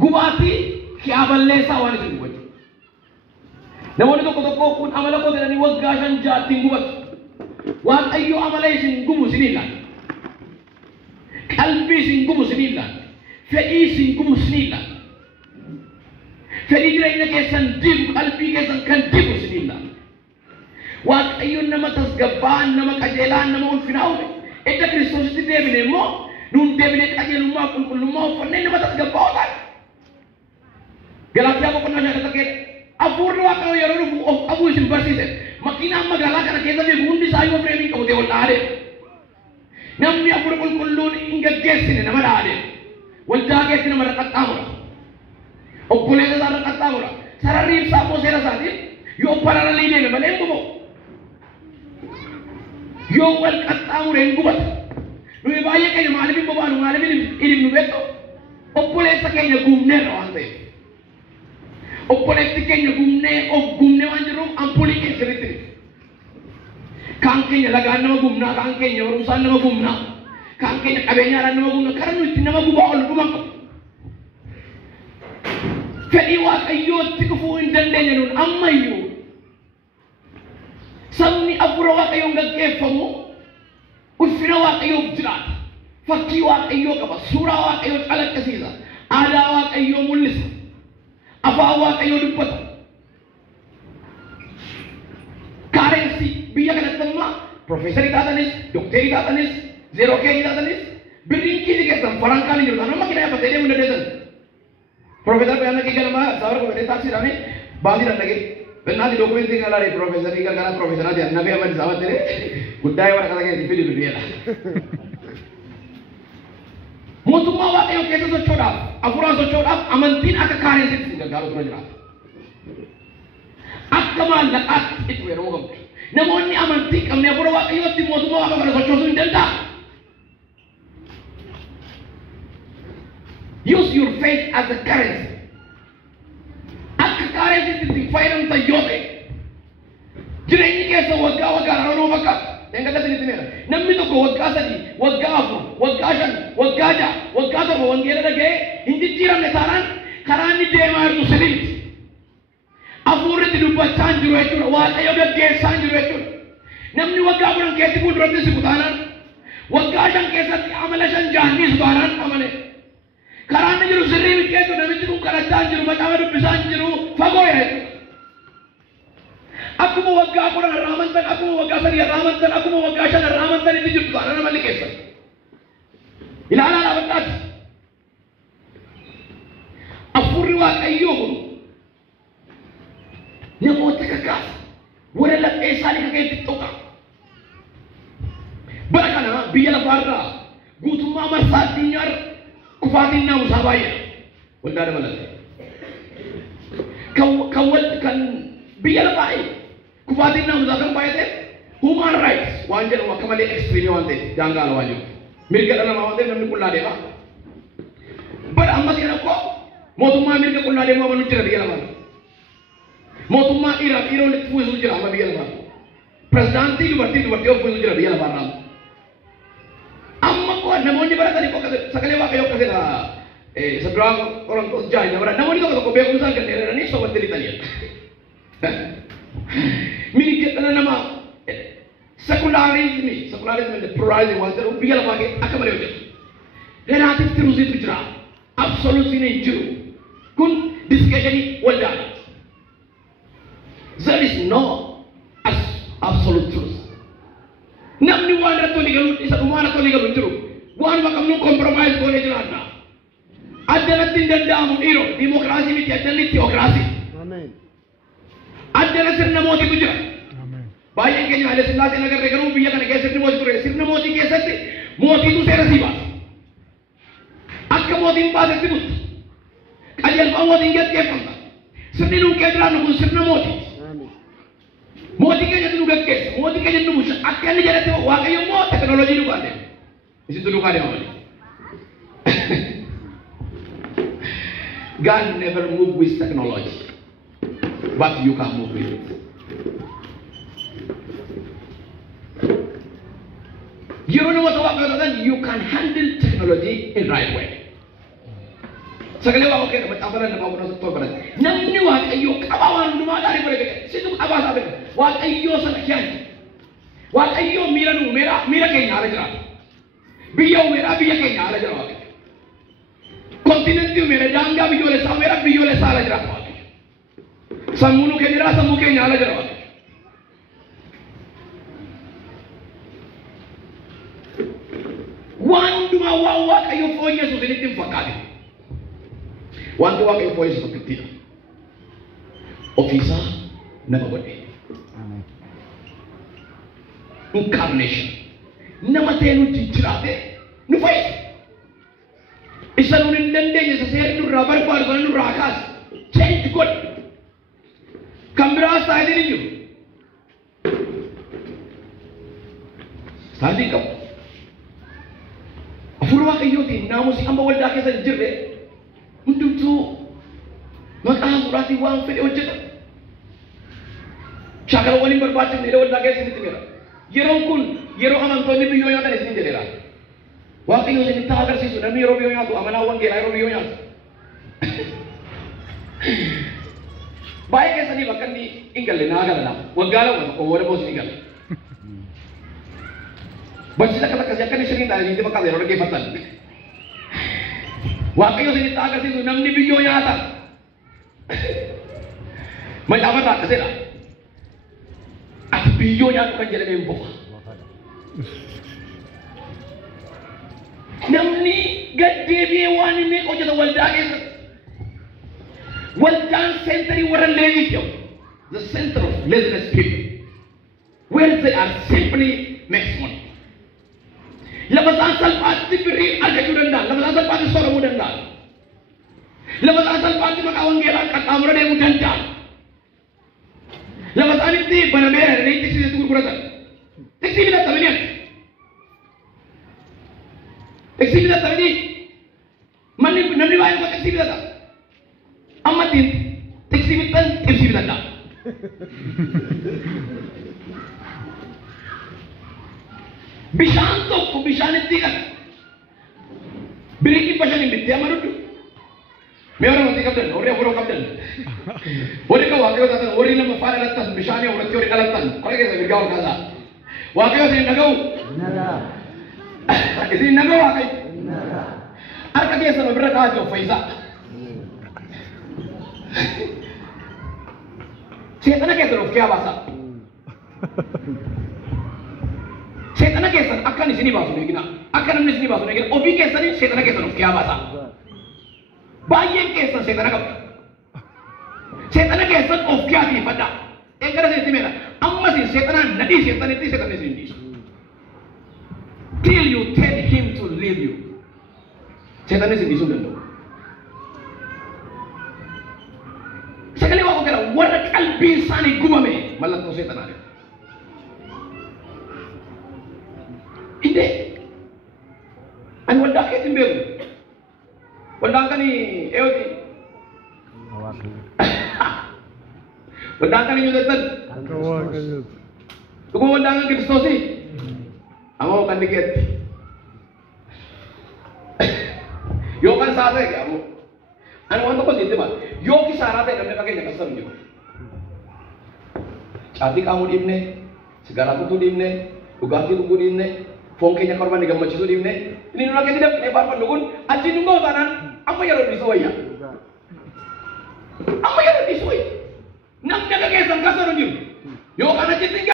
Gubati kiabalesa wani singubat. Namoonni tokko kun amala ko jedhanii waggaa 5 gubatu. Waaqayyo amala isin gubu sinilla. Qalbii isin gubu sinilla. Fedhii isin gubu sinilla. Fedhii jireenya keessan dibu qalbii keessan kan dibu sinilla. Waaqayyo nama tasgabbaan nama qajeelaan nama ulfinaa uume. Edda Kiristoositti deebine immoo nuun deebine qajeelummaa qulqullummaa uffannee nama tasgabbaa ta'e. Galaatiyaa boqonnaa 6 Afuurri waaqayyo yeroo dhufu of qabuu isin barsiise. Makiinaan magaalaa kana keessa beeku hundi isaa yoo fireemii qabate wal dhaadee. Namni afuura qulqulluun hin gaggeessine nama dhaadee. Waldaa keessi nama qaxxaamura. Obboleessa isaa qaxxaamura. Sararri ibsaa immoo seera isaatiin yoo paralelii deeme malee hin gubu. Yoo wal qaxxaamure hin gubatu. Nuyi baay'ee keenya maaliif hin bobaanu maaliif hin nu beektu. Obboleessa keenya gumneerra waan ta'eef. Obboleetti keenya gumnee waan jiruuf ampulii keessa sirriitti. Kaan keenya lagaan nama gumnaa, kaan keenya barumsaan nama gumnaa, kaan keenya qabeenyaadhaan nama gumnaa, karaa nuti nama gubaa ol guban qabu. Fedhii waaqayyootti dhufuu hin dandeenye nuun ammayyuu sabni afuura waaqayyoon gaggeeffamu ulfina waaqayyoof jiraata. Fakkii waaqayyoo qaba, suuraa waaqayyoo calaqqisiisa, aadaa waaqayyoo mul'isa. Afaan waaqayyoo dubbata. Kaarensi biyya kanatti amma Profeesarii taatanis, Dookterii taatanis, Zeeroo keetii taatanis birriin kiisii keessan farankaan hin jiru. Nama makiinaa yaabbatee deemuu dandeessan. Profeesar Bayaanaa kee ganamaa saawara qofatee taaksiidhaan baasiidhaan dhagee. Bennaati dookumentii kan laale Profeesarii gargaaraa Profeesaraati nafee amadi saabatee guddaa waraqaa keessatti fidi biyyeedha. Mootummaa waaqayyoo keessa sochoodhaaf, afuuraan sochoodhaaf amantiin akka kaarensitti gargaaru tura jiraata. Akka maallaqaatti itti fayyadamuu qabdu. Namoonni amantii qabne afuura waaqayyootti mootummaa waaqa kana sochoosuu hin danda'a. Use your faith as a currency. Akka kaarensitti itti fayyadamtan yoo ta'e jireenyi keessa waggaa waggaadhaan oluu fakkaata. Enggak sini timera. Namni tokko waggaa 3, waggaa 4, waggaa 5, waggaa 6, waggaa 7 wangeela dhaga'ee hin jijjiiramne taanaan karaa inni deemaa jirtu sirriitti. Afuurritti dubbachaa hin jiru jechuudha. Waaqayyo gaggeessaa hin jiru jechuudha. Namni waggaa 10 keessatti fuulduratti siqu taanaan waggaa 5 keessatti amala 5 jaannis taanaan amane. Karaa inni jiru sirrii miti namichi kun kadhachaa hin jiru, macaafa dubbisaa hin jiru, fagoo jechuudha. Akkuma waggaa 10 irraa amantan, akkuma waggaa 3 irraa amantan, akkuma waggaa 5 irraa amantan itti jirtu taanaan namalli keessan. Ilaalaa dhaabadhaati. Afuurri waaqayyoo kun namoota kakaasa. Warra laphee isaanii kakeetti tuqa. Bara kana biyya lafaarraa guutummaa marsaa addunyaarra kufaatiin naamusaa baay'eedha. Waldaa dabalate. Kan biyya lafaa kufaatiin naamusaa kan baay'ateef human rights waan jedhamu akka malee extreme waan ta'eef daangaala waan jiru. Mirga dhala namaa waan ta'eef namni qullaa deema. Bara ammas kana koo mootummaa mirga qullaa deemu amanu jira biyya lafaa. Mootummaa dhiiraa walitti fuusutu jira amma biyya lafaa. Pirezidaantii dubartii of fuusutu jira biyya lafaa irraa. Amma koo namoonni baratanii koo sagalee waaqayyoo akkasidha. Saduraa Qorontos 6 namoonni tokko beekumsaan kan dheeranii sobatti lixanii. Mirga dhala namaa secularism and pluralism waan jedhu biyya lafaa keessatti akka malee hojjetu. Relative truth jira. Absolute hin jiru. Kun discussionii waldaadha. There is no absolute truth. Namni waan irratti walii galu isa dhumaa irratti walii galu hin jiru. Waan maqamnu compromise goonee jiraanna. Addanatti hin danda'amu dhiiroo dimokiraasii miti addanni teokiraasii. Addana sirna mootiitu jira. Baay'een keenya Haile Sillaaseen agarree garuu biyya kana keessatti mootii ture. Sirna mootii keessatti mootiitu seera sii baasa. Akka mootiin baasetti bulta. Qajeelfama mootiin gaggeeffamta. Sirni nuun kee jiraannu kun sirna mootiiti. Mootii keenyatti nu gaggeessa. Mootii keenyatti nu bulcha. Akka inni jedhatti waaqayyo immoo teknooloojii dhugaa deema. Isitti dhugaa deema malee. God never move with technology. But you can move with it. You don't know what to work with, then you can handle technology in right way. Sagalee waa okkee nama xaafalan nama kuna tokko baran. Namni waaqayyoo qaba waan hundumaa gaarii godhe situ qabaa isaa beeka. Waaqayyoo sana kiyaan. Waaqayyoo miira nu miira keenya haala jira. Biyya uumeedhaa biyya keenya haala jira waaqayyo. Kontinentii uumeedha daangaa biyyoolessaa uumeedhaa biyyoolessaa haala jira waaqayyo. Sammuu nu keenyadhaa sammuu keenya haala jira waaqayyo. Waan hundumaa waan waaqayyoo fooyyessu isinitti hin fakkaate. Wanti waaqayyo fooyyessu tokkittiidha. Ofiisaa nama godhe. Incarnation. Nama ta'e nuti jiraate nu fayyisa. Isa nuun hin dandeenye isa seerri nurraa barbaadu sana nurraa kaasa. Change godhe. Kan biraas taayitiin hin jiru. Taayitiin qabu. Afur waaqayyootiin naamusi amma waldaa keessa hin jirre hundumtuu maqaa hafuuraatiin waan fedhe hojjeta. Shaakala waliin barbaachifne waldaa keessa isinitti jira. Yeroon kun yeroo amantoonni biyyoo nyaatan isin jedheera. Waaqayyo isinitti haa agarsiisu namni yeroo biyyoo nyaatu amanaa wangeelaa yeroo biyyoo nyaatu. Baay'ee keessanii bakka inni hin galle naa galala. Waggaa lama tokko wada boos ni gala. Barsiisa akkasii akka inni shiriin taa'anii bakka yeroo dhaggeeffatan. Waaqayyo isinitti haa agarsiisu namni biyyoo nyaata. Macaafarraa akkasidha. Ati biyyoo nyaatu kan jedhamee hin boqa. Namni gaddeebi'ee waan inni hojjeta waldaa keessa. Waldaan seenterii warra leeyii ta'u. The center of laziness people. Where they are simply makes money. Lafa isaan salphaatti birrii argachuu danda'an. Lafa isaan salphaatti sooromuu danda'an. Lafa isaan salphaatti maqaa wangeelaa qaxxaamura deemuu danda'an. Lafa isaanitti banamee hirree tiksiitti gurguratan. Tiksii bitattamanii ati. Tiksii bitattamanii namni baay'een kun tiksii bitata. Amma tiksii bitan tibsii bitadha. Bishaan tokko bishaanitti kan birii dhibba shaniin bittee amma duddu. Mee warra wanti qabdan warri afuroo qabdan. Warri kan waaqayyoo taatan warri lama faana dhalattan bishaanii warratti warri dhalattan qora keessa mirgaa ol kaasaa. Waaqayyoo isin dhaga'u. Isin dhaga'u waaqayyo. Harka keessa nu bira kaa'aa jiru fayyisaa. Seexana keessan of kiyaa baasa. Seexana keessan akkan isinii baasu eegina. Akka namni isinii baasu eegina. Ofii keessanii seexana keessan of kiyaa baasa. Baay'een keessan seexana qabdu. Seexana keessan of kiyaatiifadha. Eegala seetti meedha. Amma isin seexanaan nadhii seexanitti seexanni isin dhiisu. Till you tell him to leave you. Seexanni isin dhiisuu danda'u. Sagalee waa gara warra qalbiin isaanii gubame mallattoo seexanaadha. Inde ani waldaa keetti hin beeku. Waldaan kani eewti. Waldaan kani nyuutattan. Dhuguma waldaan kan Kiristoosii. Ammoo kan dhikeetti. Yookaan isaa ta'e ammoo. Ani wanta kau jadi apa? Yogi syaratnya namanya pakai jaket serem juga. Cantik kamu di ini, segala tuh di ini, ugati tunggu di ini, fongkenya korban digambar itu di ini. Ini nolak tidak, ini bapak nunggun, aji nunggu tanan, apa yang harus disuai ya?